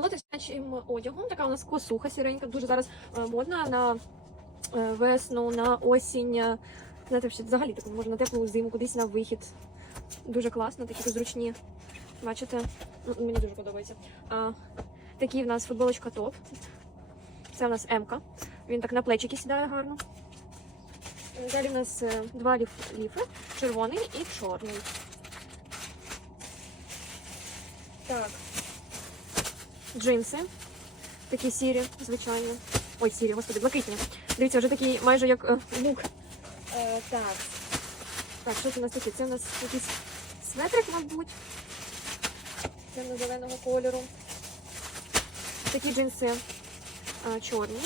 Лотос дитячим одягом. Така у нас косуха сіренька, дуже зараз е, модна на е, весну, на осінь. е, Знаєте, взагалі- таку можна на теплу зиму, кудись на вихід. Дуже класно, такі зручні. Бачите, мені дуже подобається. А, такий в нас футболочка топ. Це у нас М-ка. Він так на плечики сідає гарно. Е, Далі в нас е, два ліф- ліфи, червоний і чорний. Так. Джинси. Такі сірі, звичайно. Ой, сірі, господи, блакитні. Дивіться, вже такий майже як е, лук. Е, так. Так, що це у нас таке? Це у нас якийсь светрик, мабуть. Темно-зеленого кольору. Такі джинси е, чорні.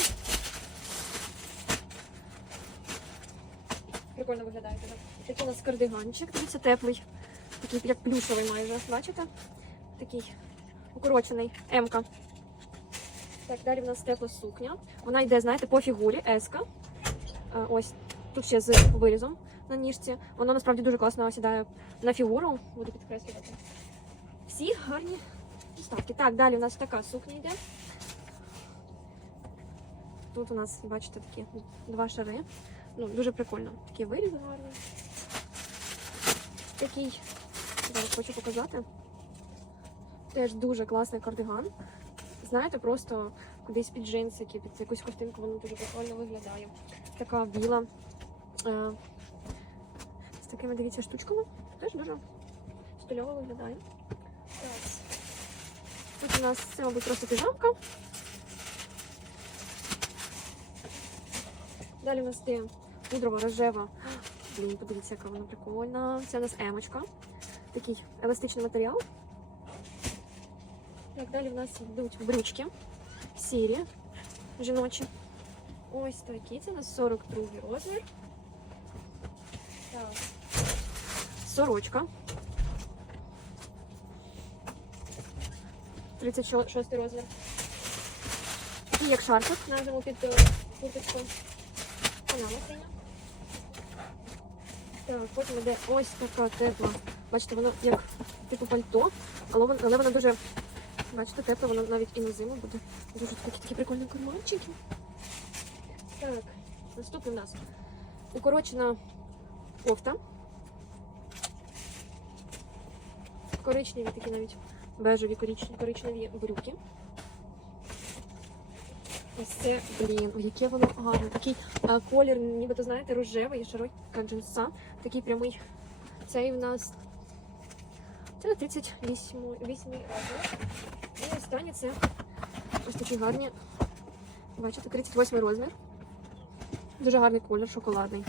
Прикольно виглядає. так. Такий у нас кардиганчик. Дивіться, теплий. Такий як плюшевий майже. Бачите? Такий укорочений. М-ка. Так, далі в нас тепла сукня. Вона йде, знаєте, по фігурі еска. Е, Ось тут ще з вирізом на ніжці. Воно насправді дуже класно сідає на фігуру. Буду підкреслювати. Всі гарні ставки. Так, далі у нас така сукня йде. Тут у нас, бачите, такі два шари. Ну, дуже прикольно. Такі вирізи гарні. Такий, зараз хочу показати. Теж дуже класний кардиган. Знаєте, просто кудись під джинсики, під якусь ковтинку, воно дуже прикольно виглядає. Така біла. Е, з такими, дивіться, штучками. Теж дуже стильово виглядає. Тут у нас це, мабуть, просто піжамка. Далі у нас є пудрова рожева. Блін, подивіться, яка вона прикольна. Це у нас емочка. Такий еластичний матеріал. Так, далі в нас йдуть брючки сірі, жіночі. Ось такі. Це у нас 42 розмір. Так. Сорочка. 36 розмір. І як шарфик на зиму під е, курточку. Панама синя. Так, потім йде ось така тепла. Бачите, воно як типу пальто, але вона, вона дуже, бачите, тепла, воно навіть і на зиму буде. Дуже такі, такі прикольні карманчики. Так, наступний у нас укорочена кофта. Коричневі такі навіть бежеві коричневі, брюки. Ось це, блін, яке воно гарне. Такий а, колір, нібито, знаєте, рожевий, широка джинса. Такий прямий. Цей в нас це на 38 8 розмір. І останнє це ось такі гарні. Бачите, 38 розмір. Дуже гарний колір, шоколадний.